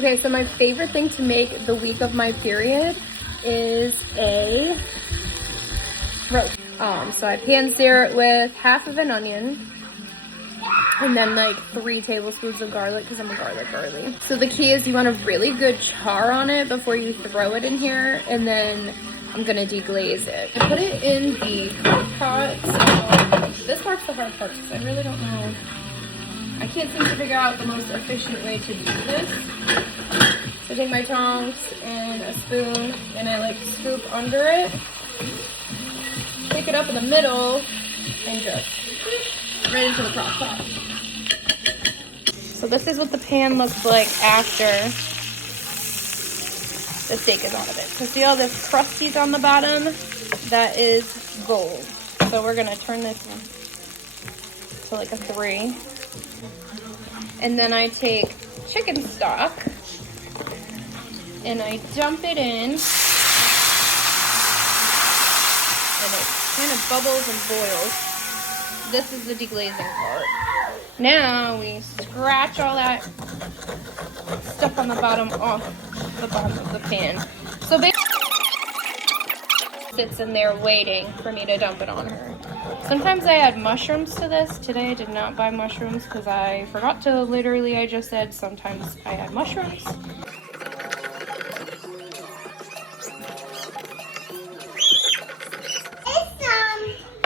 Okay, so my favorite thing to make the week of my period is a roast. So I pan sear it with half of an onion and then like 3 tablespoons of garlic because I'm a garlic girly. So the key is you want a really good char on it before you throw it in here, and then I'm gonna deglaze it. I put it in the Crockpot, so this part's the hard part because I really don't know. I can't seem to figure out the most efficient way to do this. So I take my tongs and a spoon and I like scoop under it, pick it up in the middle, and just right into the crock pot. So this is what the pan looks like after the steak is out of it. So see all this crusties on the bottom? That is gold. So we're gonna turn this to like a 3. And then I take chicken stock and I dump it in, and it kind of bubbles and boils. This is the deglazing part. Now we scratch all that stuff on the bottom off the bottom of the pan. So basically sits in there waiting for me to dump it on her. Sometimes I add mushrooms to this. Today I did not buy mushrooms because I forgot to. Literally, I just said sometimes I add mushrooms.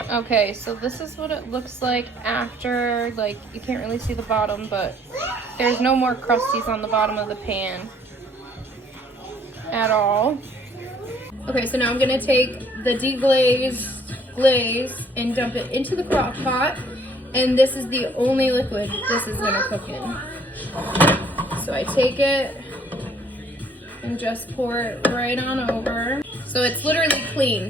Okay, so this is what it looks like after. Like, you can't really see the bottom, but there's no more crusties on the bottom of the pan at all. Okay, so now I'm gonna take the deglazed glaze and dump it into the crock pot, and this is the only liquid this is gonna cook in. So I take it and just pour it right on over. So it's literally clean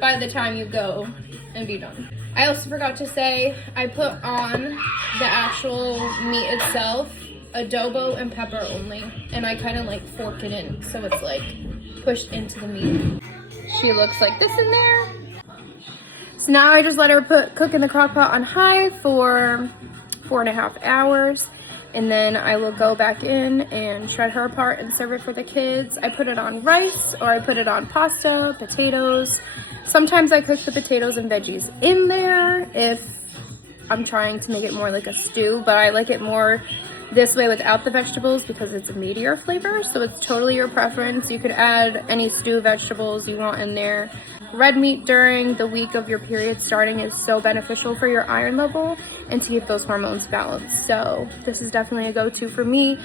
by the time you go and be done. I also forgot to say, I put on the actual meat itself adobo and pepper only, and I kind of like fork it in so it's like pushed into the meat. She looks like this in there. So now I just let her cook in the crock pot on high for 4.5 hours, and then I will go back in and shred her apart and serve it for the kids. I put it on rice, or I put it on pasta, potatoes. Sometimes I cook the potatoes and veggies in there if I'm trying to make it more like a stew, but I like it more this way without the vegetables because it's a meatier flavor, so it's totally your preference. You could add any stew vegetables you want in there. Red meat during the week of your period starting is so beneficial for your iron level and to keep those hormones balanced. So this is definitely a go-to for me.